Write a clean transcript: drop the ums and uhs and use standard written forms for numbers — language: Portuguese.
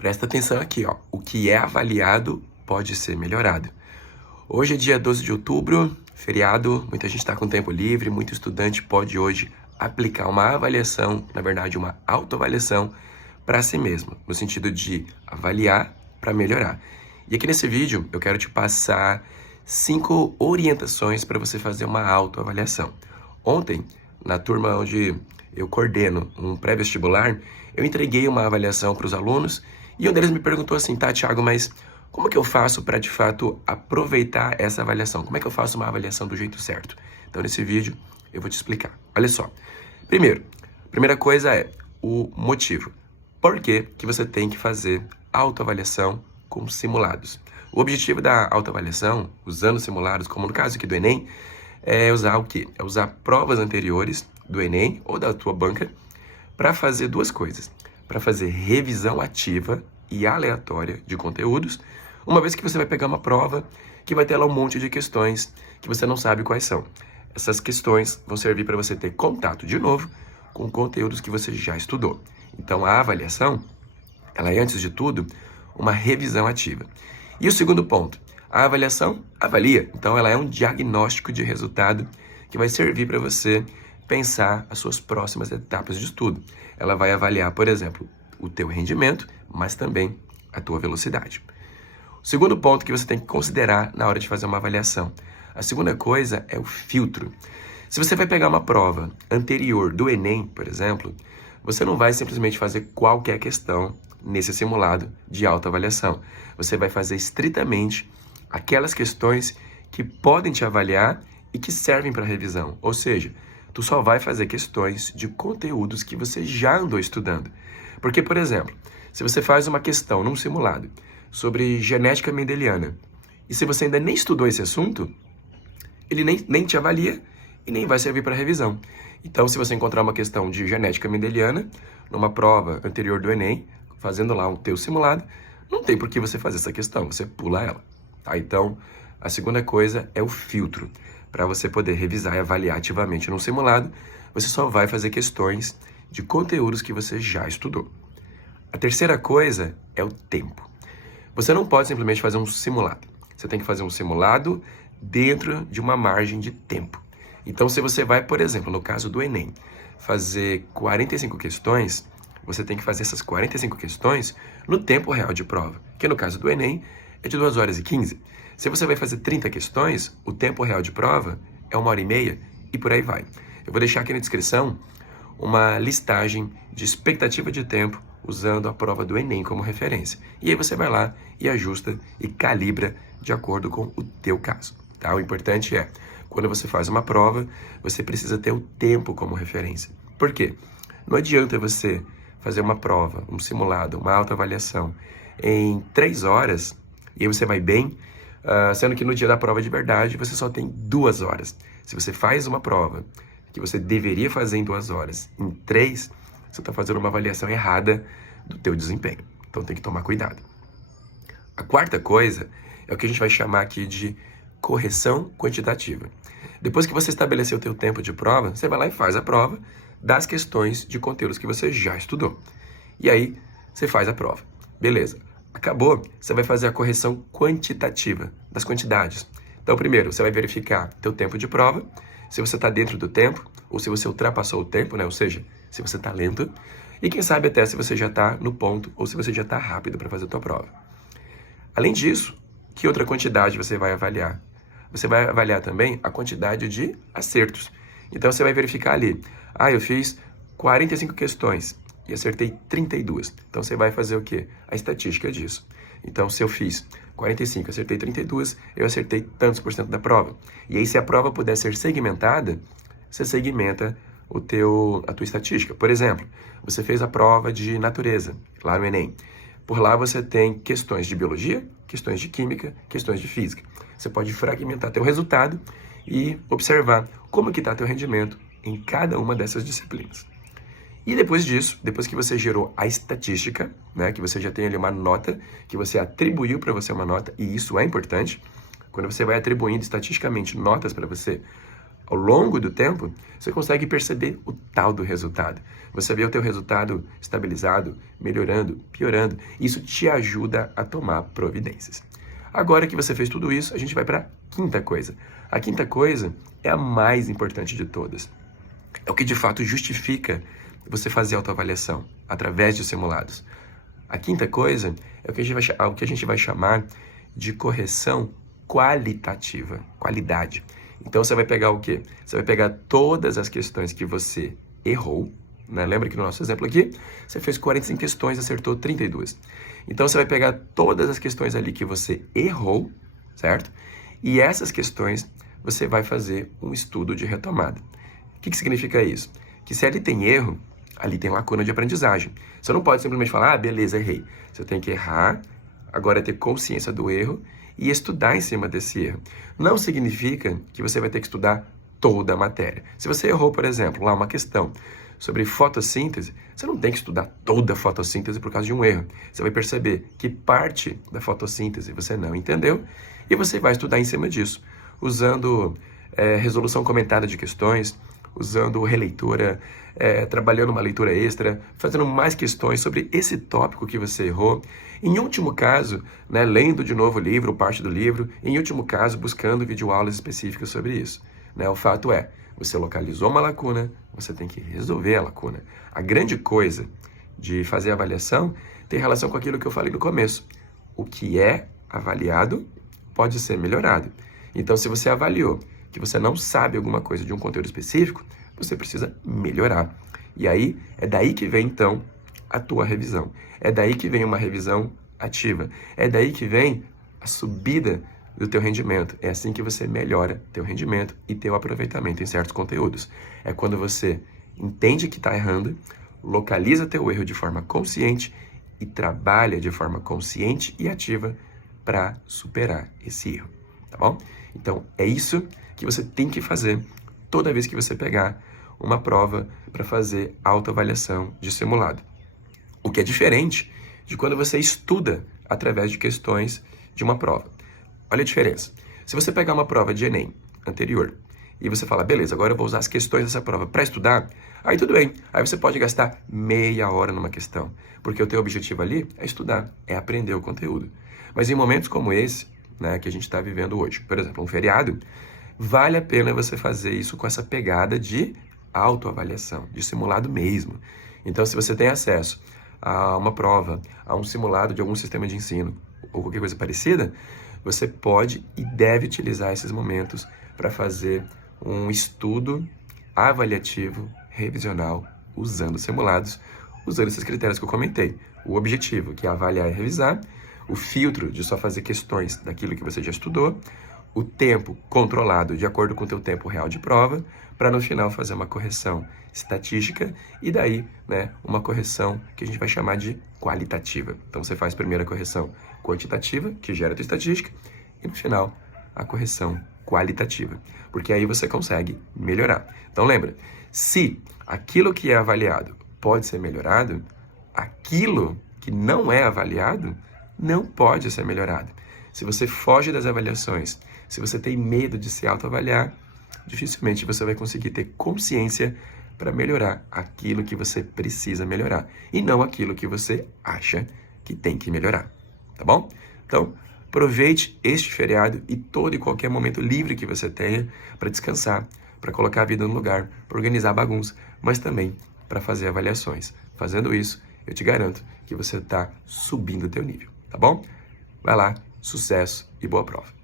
Presta atenção aqui, ó. O que é avaliado pode ser melhorado. Hoje é dia 12 de outubro, feriado, muita gente está com tempo livre, muito estudante pode hoje aplicar uma avaliação, na verdade uma autoavaliação, para si mesmo, no sentido de avaliar para melhorar. E aqui nesse vídeo eu quero te passar 5 orientações para você fazer uma autoavaliação. Ontem, na turma onde eu coordeno um pré-vestibular, eu entreguei uma avaliação para os alunos e um deles me perguntou assim, tá, Thiago, mas como que eu faço para, de fato, aproveitar essa avaliação? Como é que eu faço uma avaliação do jeito certo? Então, nesse vídeo, eu vou te explicar. Olha só. Primeira coisa é o motivo. Por que que você tem que fazer autoavaliação com simulados? O objetivo da autoavaliação, usando simulados, como no caso aqui do Enem, é usar o quê? É usar provas anteriores do Enem ou da tua banca para fazer duas coisas. Para fazer revisão ativa e aleatória de conteúdos, uma vez que você vai pegar uma prova que vai ter lá um monte de questões que você não sabe quais são. Essas questões vão servir para você ter contato, de novo, com conteúdos que você já estudou. Então, a avaliação, ela é, antes de tudo, uma revisão ativa. E o segundo ponto, a avaliação avalia. Então, ela é um diagnóstico de resultado que vai servir para você pensar as suas próximas etapas de estudo. Ela vai avaliar, por exemplo, o teu rendimento, mas também a tua velocidade. O segundo ponto que você tem que considerar na hora de fazer uma avaliação. A segunda coisa é o filtro. Se você vai pegar uma prova anterior do Enem, por exemplo, você não vai simplesmente fazer qualquer questão nesse simulado de autoavaliação. Você vai fazer estritamente aquelas questões que podem te avaliar e que servem para revisão. Ou seja, tu só vai fazer questões de conteúdos que você já andou estudando. Porque, por exemplo, se você faz uma questão num simulado sobre genética mendeliana, e se você ainda nem estudou esse assunto, ele nem te avalia e nem vai servir para revisão. Então, se você encontrar uma questão de genética mendeliana numa prova anterior do Enem, fazendo lá um teu simulado, não tem por que você fazer essa questão, você pula ela. Tá? Então, a segunda coisa é o filtro. Para você poder revisar e avaliar ativamente num simulado, você só vai fazer questões de conteúdos que você já estudou. A terceira coisa é o tempo. Você não pode simplesmente fazer um simulado. Você tem que fazer um simulado dentro de uma margem de tempo. Então, se você vai, por exemplo, no caso do Enem, fazer 45 questões, você tem que fazer essas 45 questões no tempo real de prova, que no caso do Enem é de 2 horas e 15. Se você vai fazer 30 questões, o tempo real de prova é 1h30 e por aí vai. Eu vou deixar aqui na descrição uma listagem de expectativa de tempo usando a prova do Enem como referência. E aí você vai lá e ajusta e calibra de acordo com o teu caso. Tá? O importante é, quando você faz uma prova, você precisa ter o tempo como referência. Por quê? Não adianta você fazer uma prova, um simulado, uma autoavaliação em 3 horas e aí você vai bem, sendo que no dia da prova de verdade você só tem 2 horas. Se você faz uma prova que você deveria fazer em 2 horas, em 3, você está fazendo uma avaliação errada do teu desempenho. Então tem que tomar cuidado. A quarta coisa é o que a gente vai chamar aqui de correção quantitativa. Depois que você estabeleceu o teu tempo de prova, você vai lá e faz a prova das questões de conteúdos que você já estudou. E aí você faz a prova. Beleza. Acabou, você vai fazer a correção quantitativa das quantidades. Então, primeiro, você vai verificar teu tempo de prova, se você está dentro do tempo, ou se você ultrapassou o tempo, né? Ou seja, se você está lento, e quem sabe até se você já está no ponto, ou se você já está rápido para fazer a tua prova. Além disso, que outra quantidade você vai avaliar? Você vai avaliar também a quantidade de acertos. Então, você vai verificar ali, eu fiz 45 questões, e acertei 32. Então, você vai fazer o quê? A estatística disso. Então, se eu fiz 45, acertei 32, eu acertei tantos por cento da prova. E aí, se a prova puder ser segmentada, você segmenta a tua estatística. Por exemplo, você fez a prova de natureza, lá no Enem. Por lá, você tem questões de biologia, questões de química, questões de física. Você pode fragmentar teu resultado e observar como que está teu rendimento em cada uma dessas disciplinas. E depois disso, depois que você gerou a estatística, né, que você já tem ali uma nota, que você atribuiu para você uma nota, e isso é importante, quando você vai atribuindo estatisticamente notas para você, ao longo do tempo, você consegue perceber o tal do resultado. Você vê o teu resultado estabilizado, melhorando, piorando. Isso te ajuda a tomar providências. Agora que você fez tudo isso, a gente vai para a quinta coisa. A quinta coisa é a mais importante de todas. É o que de fato justifica você fazer autoavaliação através de simulados. A quinta coisa é o que a gente vai chamar de correção qualitativa, qualidade. Então você vai pegar o quê? Você vai pegar todas as questões que você errou, né? Lembra que no nosso exemplo aqui, você fez 45 questões, acertou 32. Então você vai pegar todas as questões ali que você errou, certo? E essas questões você vai fazer um estudo de retomada. O que significa isso? Que se ali tem erro, ali tem lacuna de aprendizagem. Você não pode simplesmente falar, beleza, errei. Você tem que errar, agora ter consciência do erro e estudar em cima desse erro. Não significa que você vai ter que estudar toda a matéria. Se você errou, por exemplo, lá uma questão sobre fotossíntese, você não tem que estudar toda a fotossíntese por causa de um erro. Você vai perceber que parte da fotossíntese você não entendeu e você vai estudar em cima disso, usando resolução comentada de questões, usando releitura, trabalhando uma leitura extra, fazendo mais questões sobre esse tópico que você errou. Em último caso, né, lendo de novo o livro, parte do livro, em último caso, buscando videoaulas específicas sobre isso. Né? O fato é, você localizou uma lacuna, você tem que resolver a lacuna. A grande coisa de fazer avaliação tem relação com aquilo que eu falei no começo. O que é avaliado pode ser melhorado. Então, se você avaliou que você não sabe alguma coisa de um conteúdo específico, você precisa melhorar. E aí, é daí que vem, então, a tua revisão. É daí que vem uma revisão ativa. É daí que vem a subida do teu rendimento. É assim que você melhora teu rendimento e teu aproveitamento em certos conteúdos. É quando você entende que está errando, localiza teu erro de forma consciente e trabalha de forma consciente e ativa para superar esse erro, tá bom? Então, é isso que você tem que fazer toda vez que você pegar uma prova para fazer autoavaliação de simulado. O que é diferente de quando você estuda através de questões de uma prova. Olha a diferença. Se você pegar uma prova de Enem anterior e você falar, beleza, agora eu vou usar as questões dessa prova para estudar, aí tudo bem. Aí você pode gastar meia hora numa questão, porque o teu objetivo ali é estudar, é aprender o conteúdo. Mas em momentos como esse, né, que a gente está vivendo hoje, por exemplo, um feriado, vale a pena você fazer isso com essa pegada de autoavaliação, de simulado mesmo. Então, se você tem acesso a uma prova, a um simulado de algum sistema de ensino ou qualquer coisa parecida, você pode e deve utilizar esses momentos para fazer um estudo avaliativo, revisional, usando simulados, usando esses critérios que eu comentei. O objetivo, que é avaliar e revisar, o filtro de só fazer questões daquilo que você já estudou, o tempo controlado de acordo com o teu tempo real de prova, para no final fazer uma correção estatística e daí, né, uma correção que a gente vai chamar de qualitativa. Então você faz primeiro a correção quantitativa, que gera a tua estatística, e no final a correção qualitativa, porque aí você consegue melhorar. Então lembra, se aquilo que é avaliado pode ser melhorado, aquilo que não é avaliado não pode ser melhorado. Se você foge das avaliações, se você tem medo de se autoavaliar, dificilmente você vai conseguir ter consciência para melhorar aquilo que você precisa melhorar e não aquilo que você acha que tem que melhorar, tá bom? Então, aproveite este feriado e todo e qualquer momento livre que você tenha para descansar, para colocar a vida no lugar, para organizar a bagunça, mas também para fazer avaliações. Fazendo isso, eu te garanto que você está subindo o teu nível, tá bom? Vai lá, sucesso e boa prova!